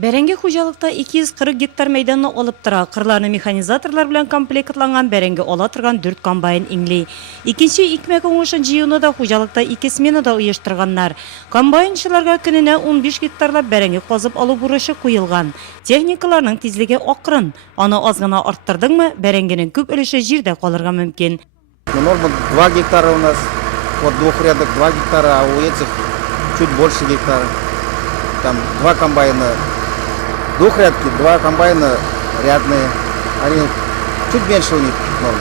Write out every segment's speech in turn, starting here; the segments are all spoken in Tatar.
Бәрәңге хуҗалыкта 240 гектар мәйданны алып тора. Кырларны механизаторлар белән комплектланган бәрәңге ала торган 4 комбайн иңли. Икенче икмәк уңышын җыюны да хуҗалыкта 2 сменада оештырганнар. Комбайнчыларга көненә 15 гектарлап бәрәңге казып алу бурычы куелган. Техникаларның тизлеге акрын. Аны аз гына арттырдыңмы, бәрәңгенең күп өлеше җирдә калырга мөмкин. Норма 2 гектара у нас, вот двухрядок 2 гектара, а у этих чуть больше гектара. Там 2 комбайна двухрядки, 2 комбайна рядные. Они чуть меньше у них норма.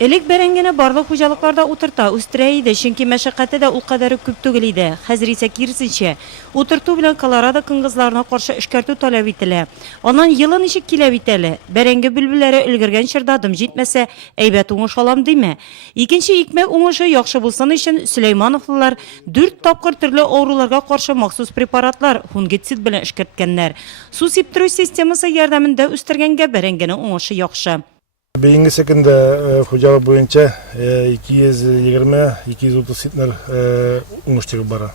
Элек бәрәңгене барлык хуҗалыкларда утырта, үстерә иде, чөнки мәшәкате дә ул кадәр күп түгел иде. Хәзер исә киресенчә, утырту белән Колорадо кыңгызларына каршы эшкәртү таләп ителә. Аннан елы ничек килә бит әле? Бәрәңге бүлбеләре өлгергән чорда дым җитмәсә, әйбәт уңыш алам димме? Икенче икмәк уңышы яхшы булсын өчен Сөләймановлар 4 тапкыр төрле авыруларга каршы махсус препаратлар, фунгицид белән эшкәрткәннәр. Су сиптерү системасы ярдәмендә үстергәнгә бәрәңгенең уңышы яхшы. Бейінгі секінде құжалық бойынша 220-230 ситнер ұңыштығы бара.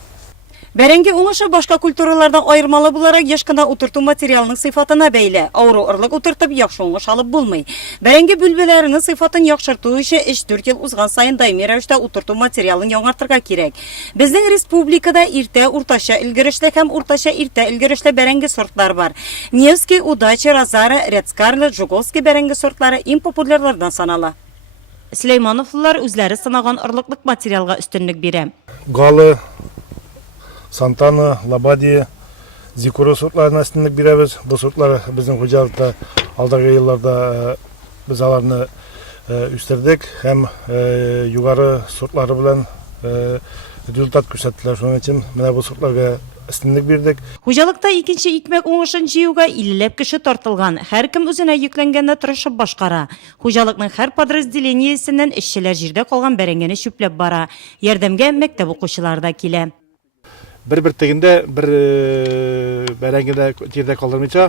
Бәрәңге уңышы башка культуралардан айырмалы буларак еш кына утырту материалының сыйфатына бәйле. Авыру ырлык утыртып яхшы уңыш алып булмый. Бәрәңге бүлбеләренең сыйфатын яхшырту өчен 3-4 ел узган сайын даими рәвештә утырту материалын яңартырга кирәк. Безнең республикада иртә, уртача өлгерешле һәм уртача иртә өлгерешле бәрәңге сортлар бар. Невский, Удача, Розара, Рецкарлы, Жуговский бәрәңге сортлары иң популярлардан санала. Сөләймановлар үзләре сынаган ырлыклык материалга өстенлек бирә. Галы, Сантана, Лабадия, Зикура сортларына үстенлек бирәбез. Бұл сортлар біздің хуҗалыкта алдағы елларда біз аларны үстердек һәм югары сортлары белән результат күрсәттеләр. Шуның өчен менә бу сортларга өстенлек бирдек. Хуҗалыкта икенче икмәк уңышын җыюга 50 кеше тартылган. Һәркем үзенә йөкләнгәнне тырышып башкара. Хуҗалыкның һәр подразделениесеннән эшчеләр җирдә калган бәрәңгене чүпләп бара. Ярдәмгә мәктәп укучылары да килә. Bir teginde bir bərəngədə yerdə qaldırmayca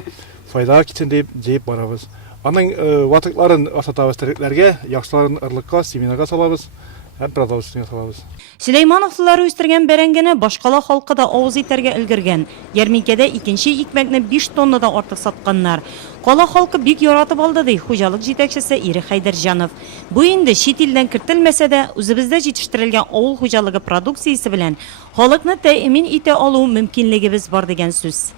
faydaga keçsin deyib jeyib barabız. Aның ватыкларын асатабыз tərəflərə, yaxşıların ırlıqqa, seminaga salabız, һәм продовольствиене салабыз. Сөләймановлар үстергән бәрәңгене башкала халкы да авыз итәргә өлгергән. Ярминкәдә икенче икмәкне 5 тоннадан артык сатканнар. Кала халкы бик яратып алды ди хуҗалык җитәкчесе Ире Хайдарҗанов. Бу инде чит илдән кертелмәсә дә, үзебездә җитештерелгән авыл хуҗалыгы продукциясе белән халыкны тәэмин итә алу мөмкинлегебез бар дигән сүз.